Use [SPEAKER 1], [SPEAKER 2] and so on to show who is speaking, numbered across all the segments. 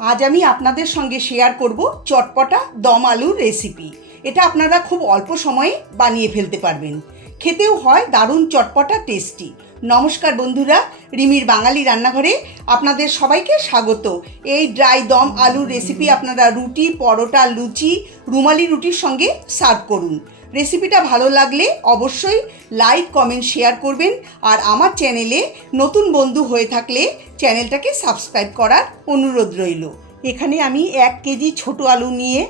[SPEAKER 1] আজ আমি আপনাদের সঙ্গে শেয়ার করব চটপটা দম আলুর রেসিপি এটা আপনারা খুব অল্প সময়ে বানিয়ে ফেলতে পারবেন। খেতেও হয় দারুণ চটপটা টেস্টি নমস্কার বন্ধুরা, রিমির বাঙালি রান্নাঘরে আপনাদের সবাইকে স্বাগত। এই ড্রাই দম আলুর রেসিপি আপনারা রুটি, পরোটা, লুচি, রুমালি রুটির সঙ্গে সার্ভ করুন। রেসিপিটা ভালো লাগলে অবশ্যই লাইক কমেন্ট শেয়ার করবেন। আর আমার চ্যানেলে নতুন বন্ধু হয়ে থাকলে চ্যানেলটাকে সাবস্ক্রাইব করার অনুরোধ রইল। এখানে আমি এক কেজি ছোট আলু নিয়ে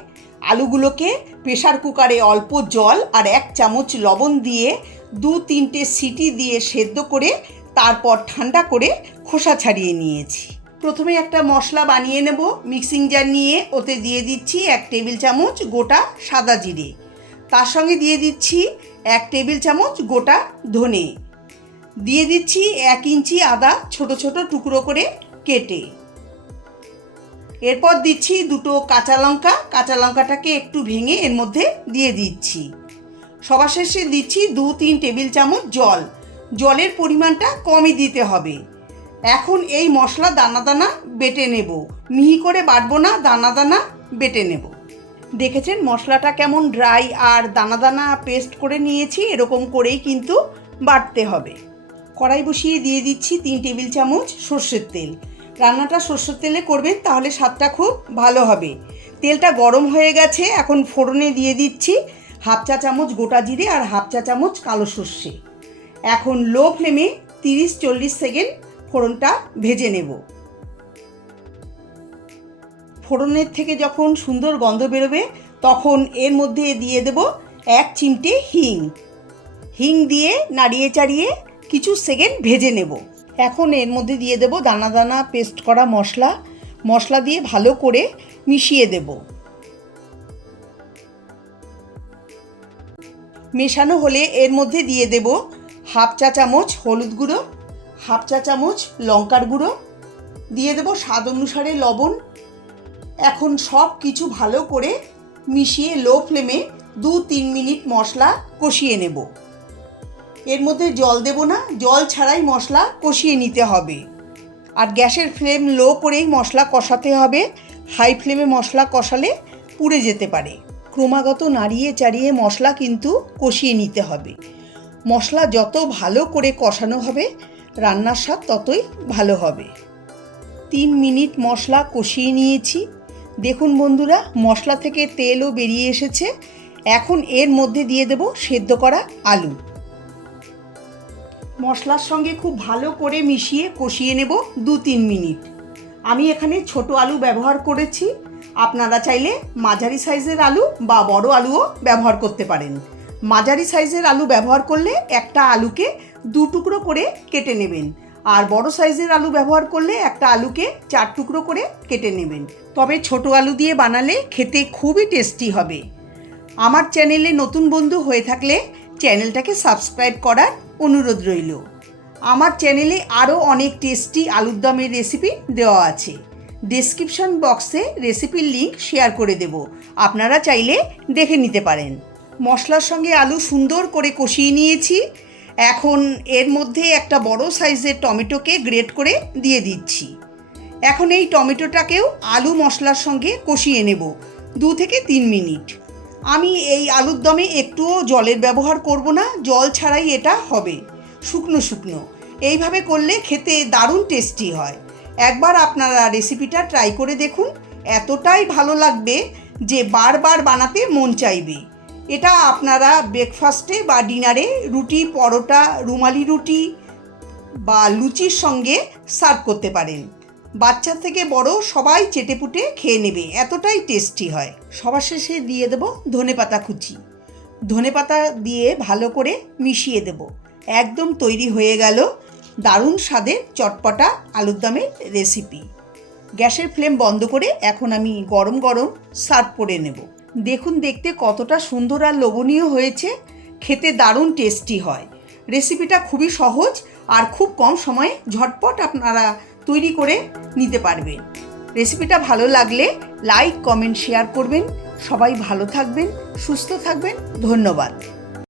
[SPEAKER 1] আলুগুলোকে প্রেশার কুকারে অল্প জল আর এক চামচ লবণ দিয়ে দু তিনটে সিটি দিয়ে সেদ্ধ করে তারপর ঠান্ডা করে খোসা ছাড়িয়ে নিয়েছি। প্রথমে একটা মশলা বানিয়ে নেব। মিক্সিং জার নিয়ে ওতে দিয়ে দিচ্ছি এক টেবিল চামচ গোটা সাদা জিরে। তার সঙ্গে দিয়ে দিচ্ছি এক টেবিল চামচ গোটা ধনে। দিয়ে দিচ্ছি এক ইঞ্চি আদা ছোট ছোট টুকরো করে কেটে। এরপর দিচ্ছি দুটো কাঁচা লঙ্কা। কাঁচা লঙ্কাটাকে একটু ভেঙে এর মধ্যে দিয়ে দিচ্ছি। সবার শেষে দিচ্ছি দু তিন টেবিল চামচ জল। জলের পরিমাণটা কমই দিতে হবে। এখন এই মশলা দানা দানা বেটে নেব। মিহি করে বাটবো না, দানা দানা বেটে নেব। দেখেছেন? মশলাটা কেমন ড্রাই আর দানা দানা পেস্ট করে নিয়েছি, এরকম করেই কিন্তু বাটতে হবে। কড়াই বসিয়ে দিয়ে দিচ্ছি তিন টেবিল চামচ সর্ষের তেল। রান্নাটা সর্ষের তেলে করবেন, তাহলে স্বাদটা খুব ভালো হবে। তেলটা গরম হয়ে গেছে, এখন ফোড়নে দিয়ে দিচ্ছি হাফ চা চামচ গোটা জিরে আর হাফ চা চামচ কালো সর্ষে। এখন লো ফ্লেমে তিরিশ চল্লিশ সেকেন্ড ফোড়নটা ভেজে নেব। ফোড়নের থেকে যখন সুন্দর গন্ধ বেরোবে, তখন এর মধ্যে দিয়ে দেব এক চিমটে হিং। হিং দিয়ে নাড়িয়ে চাড়িয়ে কিছু সেকেন্ড ভেজে নেব। এখন এর মধ্যে দিয়ে দেব দানা দানা পেস্ট করা মশলা। মশলা দিয়ে ভালো করে মিশিয়ে দেব। মেশানো হলে এর মধ্যে দিয়ে দেব হাফ চা চামচ হলুদ গুঁড়ো, হাফ চা চামচ লঙ্কার গুঁড়ো। দিয়ে দেব স্বাদ অনুসারে লবণ এখন সব কিছু ভালো করে মিশিয়ে লো ফ্লেমে দু তিন মিনিট মশলা কষিয়ে নেব। এর মধ্যে জল দেব না, জল ছাড়াই মশলা কষিয়ে নিতে হবে। আর গ্যাসের ফ্লেম লো করেই মশলা কষাতে হবে। হাই ফ্লেমে মশলা কষালে পুড়ে যেতে পারে। ক্রমাগত নাড়িয়ে চাড়িয়ে মশলা কিন্তু কষিয়ে নিতে হবে। মশলা যত ভালো করে কষানো হবে, রান্নার স্বাদ ততই ভালো হবে। তিন মিনিট মশলা কষিয়ে নিয়েছি। দেখুন বন্ধুরা, মশলা থেকে তেলও বেরিয়ে এসেছে। এখন এর মধ্যে দিয়ে দেব সেদ্ধ করা আলু। মশলার সঙ্গে খুব ভালো করে মিশিয়ে কষিয়ে নেব দু তিন মিনিট। আমি এখানে ছোট আলু ব্যবহার করেছি। আপনারা চাইলে মাঝারি সাইজের আলু বা বড় আলুও ব্যবহার করতে পারেন। মাঝারি সাইজের আলু ব্যবহার করলে একটা আলুকে দু টুকরো করে কেটে নেবেন। আর বড় সাইজের আলু ব্যবহার করলে একটা আলুকে চার টুকরো করে কেটে নেবেন। তবে ছোট আলু দিয়ে বানালে খেতে খুবই টেস্টি হবে। আমার চ্যানেলে নতুন বন্ধু হয়ে থাকলে চ্যানেলটাকে সাবস্ক্রাইব করার অনুরোধ রইল। আমার চ্যানেলে আরও অনেক টেস্টি আলুর দমের রেসিপি দেওয়া আছে। ডেসক্রিপশন বক্সে রেসিপির লিঙ্ক শেয়ার করে দেব। আপনারা চাইলে দেখে নিতে পারেন। মশলার সঙ্গে আলু সুন্দর করে কষিয়ে নিয়েছি। এখন এর মধ্যে একটা বড় সাইজের টমেটোকে গ্রেট করে দিয়ে দিচ্ছি। এখন এই টমেটোটাকেও আলু মশলার সঙ্গে কষিয়ে নেব দু থেকে তিন মিনিট। আমি এই আলুর দমে একটুও জলের ব্যবহার করব না, জল ছাড়াই এটা হবে, শুকনো শুকনো। এইভাবে করলে খেতে দারুণ টেস্টি হয়। একবার আপনারা রেসিপিটা ট্রাই করে দেখুন, এতটাই ভালো লাগবে যে বারবার বানাতে মন চাইবে। এটা আপনারা ব্রেকফাস্টে বা ডিনারে রুটি, পরোটা, রুমালি রুটি বা লুচির সঙ্গে সার্ভ করতে পারেন। বাচ্চা থেকে বড় সবাই চেটেপুটে খেয়ে নেবে, এতটাই টেস্টি হয়। সবার শেষে দিয়ে দেব ধনে পাতা কুচি। ধনে পাতা দিয়ে ভালো করে মিশিয়ে দেব। একদম তৈরি হয়ে গেল দারুণ স্বাদের চটপটা আলুর দমের রেসিপি গ্যাসের ফ্লেম বন্ধ করে এখন আমি গরম গরম সার্ভ করে নেব। দেখুন দেখতে কতটা সুন্দর আর লোভনীয় হয়েছে। খেতে দারুণ টেস্টি হয়। রেসিপিটা খুবই সহজ আর খুব কম সময়ে ঝটপট আপনারা তৈরি করে নিতে পারবেন। রেসিপিটা ভালো লাগলে লাইক কমেন্ট শেয়ার করবেন। সবাই ভালো থাকবেন, সুস্থ থাকবেন। ধন্যবাদ।